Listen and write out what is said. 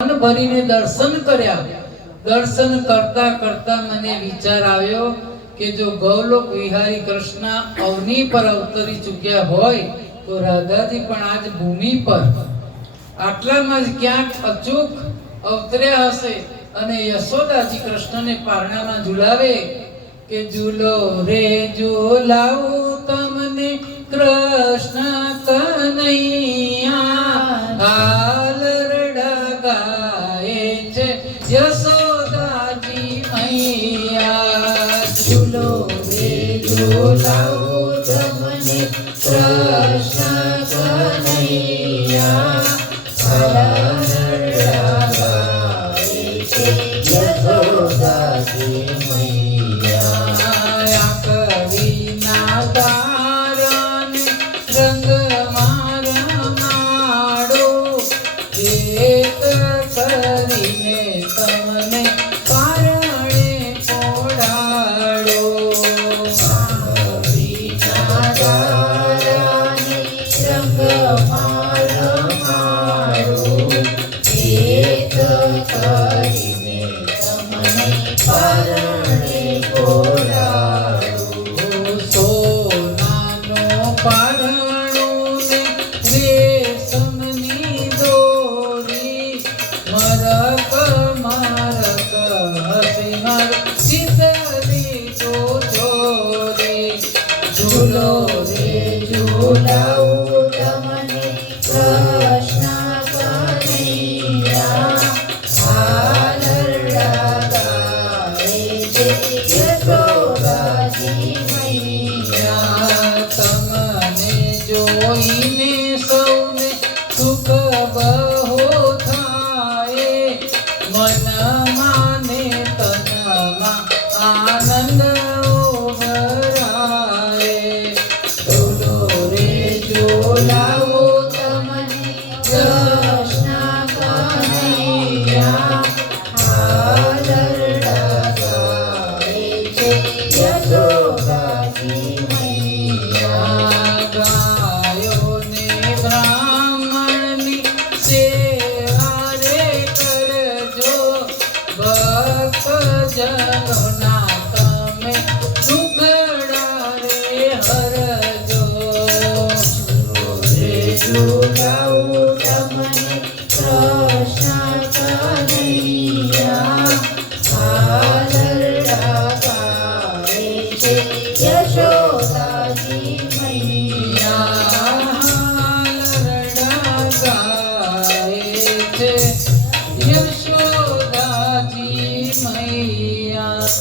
મન ભરીને દર્શન કર્યા। દર્શન કરતા કરતા મને વિચાર આવ્યો કે જો ગૌલોક વિહારી કૃષ્ણ અવની પર અવતરી ચૂક્યા હોય તો રાધાજી પણ આજ ભૂમિ પર આટલામાં જ ક્યાંક અચૂક અવતર્યા હશે અને યશોદાજી કૃષ્ણને પારણામાં ઝુલાવે કે ઝૂલો રે ઝુલાવું તમને કૃષ્ણ કનૈયા આલરડા ગાય છે યશોદાજી મૈયા। ઝૂલો રે ઝુલાવું તમને કૃષ્ણ કનૈયા આલરડા ગાય છે યશોદાજી મૈયા। કવિના તારને રંગ મારમાડો એક કરીને તમને પારણે પોડાડો। કવિના તારને રંગ મારમાડો એક કરીને તમને પારણે પોડાડો। સોનાનો પારણો ને રેશમની દોરી મરક મરક હસી મર સીતલી તો ચોરી। ઝૂલો રે ઝુલાવું તમને કૃષ્ણ કનૈયા આલરડા ગાય છે યશોદાજી મૈયા। તમને જોઈને સૌને સુખ બહુ થાય મનમાં ને તનમાં આનંદ ઉભરાય। ઝૂલો રે ઝુલાવો તમને કૃષ્ણ કનૈયા આલરડા ગાય છે યશોદાજી મૈયા। ગાયોને બ્રાહ્મણની સેવા રે કરજો ભક્તજનોના તમે દુખડા રે હરજો। ઝૂલો રે ઝુલાવું તમને કૃષ્ણ કનૈયા આલરડા ગાય છે યશોદાજી મૈયા। આલરડા ગાય છે યશોદાજી મૈયા।